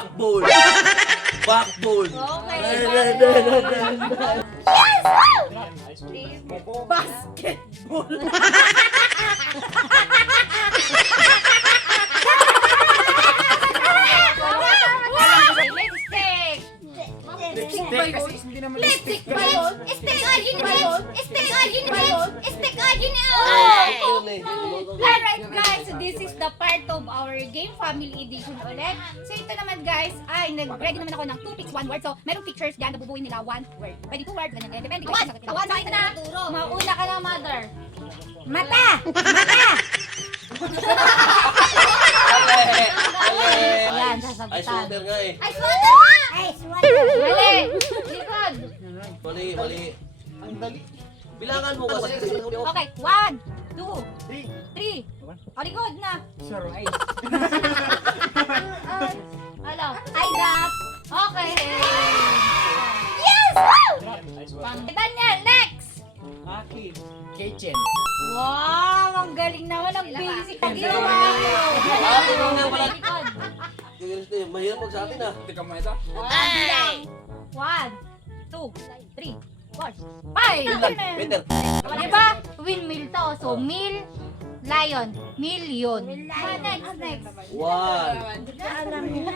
Backbone. Backbone. Okay. Basketball. Lipstick. Lipstick kasi hindi naman Lipstick lipstick. ba yun? Stick agin yun. Stick agin yun. Stick agin Alright guys, so this is the part of our game, family edition ulit. So ito naman guys, ay nag-ready naman ako ng 2 picks, 1 word. So merong pictures dyan, nabubuhin nila 1 word. Pwede 2 words, ganyan. Depende guys. One, ito na. Mauna ka na, mother. Mata! Mata! Ayan, sasagutan. Ice water nga eh. Ice water nga! Ice water. Mali! Likod. Mali. Ang dali. Bilangan mo kasi. Okay, 1, 2, 3. O, likod na. Surprise. Hello. Ay, dap. Okay. Yes! Daniel, next! Aki. Kitchen. Wow, ang galing naman ang basic na ginawa mo. Ate, huwag na pala. Likod. Mahirap mo sa atin ah. Hindi ka mo ito? Bilang. 1, 2, 3, 4, 5. Peter. Diba? Windmill to. So, mill, lion, million. Next. One. Alam nila.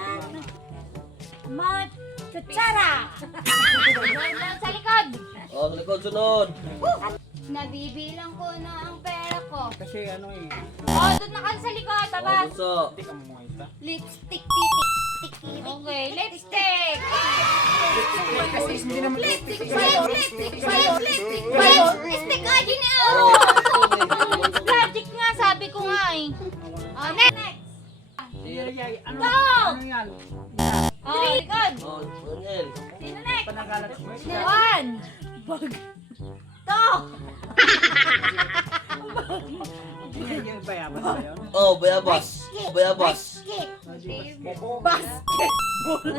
Mat, kutsara. Sa likod. Oh, sa likod sunod. Nabibilang ko na ang pera ko. Kasi ano eh. Oh, doon na kasi sa likod. Oh, Babas. bunso. Hindi ka mo ito. Lipstick, titik. Okay, lipstick. Kasi hindi naman Lipstick, lipstick. lipstick, lipstick, lipstick, agin niya. Logic nga, sabi ko nga eh. Oh, next. Ano? Go! Ano yan? Oh, likod. Oh, Daniel. Sino next? Panagalat mo. 1. Bag. Tok. Yung bayaban ba yun? Oh, bayabas. Bayabas. Basketball.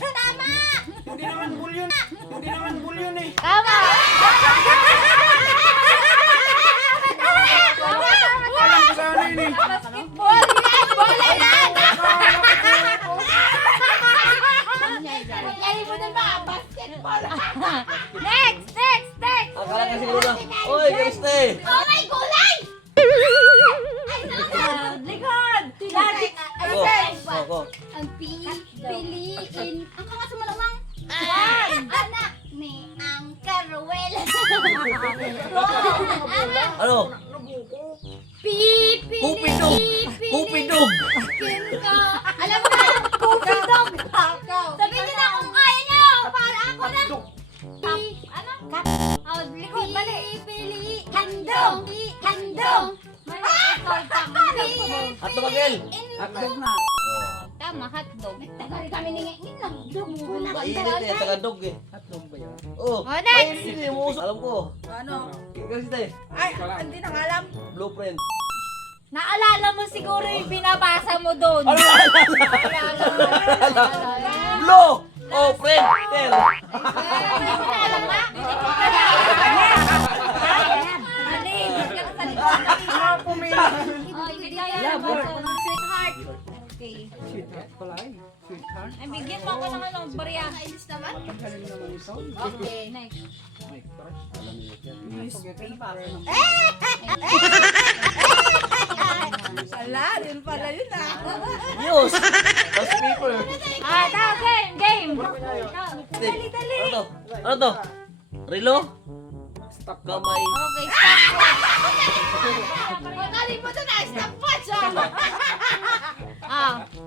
Tama. Hindi naman bulyon. Hindi naman bulyon eh. Tama. Alam ko sa ano yun eh. Basketball. Bola yan. Alam mo na ba? Basketball. Next. Akala kasi na. Oy, Kriste. Oh my gulay! Likod! Logic! Oh, oh. Ang piliin. Ang kangas malamang. Anak ni ang Caruel. Ano? Kupidog. Kupidog. Alam mo na, kupidog. Sabihin niyo na kung kaya niyo. Para ako na. Ano? Oh, likod, bali. Handong. Mali, ito, At tumagil. Hotdog na. Tama, hotdog. Tagal kami ningin lang. Mainit eh, tagadog eh. Hotdog ba yun? Oh, Oh, next. mainit eh, umuusok. Alam ko. Ano? Kriste, Ay, hindi na nga alam. blueprint. Naalala mo siguro yung binabasa mo doon. Ano ba? Naalala. Blue. Oh, friend. Peter. Hindi mo na alam ba? Mali, hindi ka sa likod. Oh, ibigay yan. Sweetheart. Okay. Sweetheart pala eh. Sweetheart. Ay, bigyan mo ako ng ano, barya. Ilis naman. Ang galing naman ito. Okay, next. My crush. Newspaper. Eh! Ala, yun pala yun ah. News. Tapos paper. Game! Dali. Ano to? Ano to? Relo? Stop. Kamay. Okay, stop. Nakalimutan na, stopwatch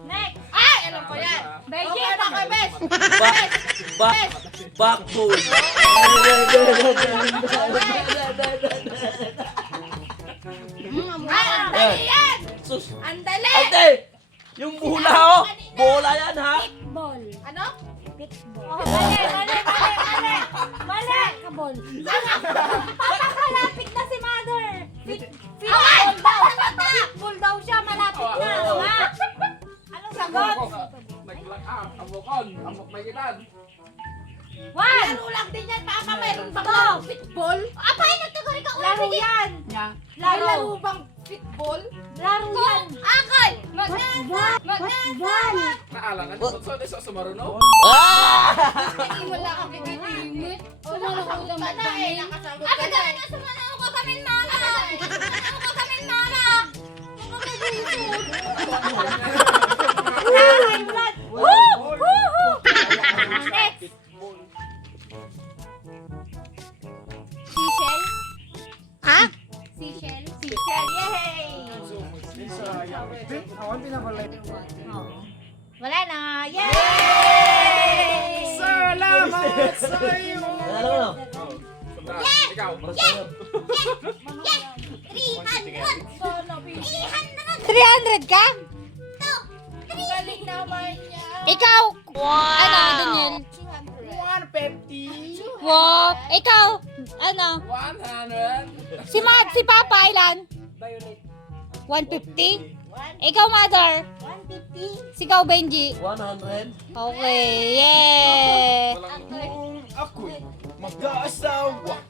Next. Ay, alam ko yan. Beijing. Okay, okay, best. Backbone. Ay, ang dali yan. Sus. Ang dali. Ate! Yung bola oh! Bola yan ha! Ball. Ano? Oh, mali. Kabol. Papakalapit na si mother. Fitball daw. Fitball daw siya, malapit na. Ha? Anong sagot? Amok may gitan. 1. Laro lang din yan, Papa. Mayroon bang larong pitball? Apay, nagkagari ka ulit. Laro yan. Nya. Laro bang football? Laro yan. Akal! Magnanasa! Naalangan ko sa sumaruno. Hindi mo lang kami kitimit. Sumalo ko lang Ka na eh, nakasagot Ako ka na dami eh. na sumanaw ko kami mama! Sumanaw ko kami mama! Next! Seashell? Ah? Seashell? Teacher, yay! Awan pinabalay. Wala na! Yay! Salamat sa iyo. Ano? Ikaw. Para sa'yo. 300 ka? Galing naman niya. Ikaw! Ano, Daniel? 150. Wow! Ikaw! Ano? 100. Si Papa, ilan? Violet. 150? Ikaw, Mother? 150. Sigaw, Benji? 100. Okay, yeah! Walang ako'y mag-aasawa.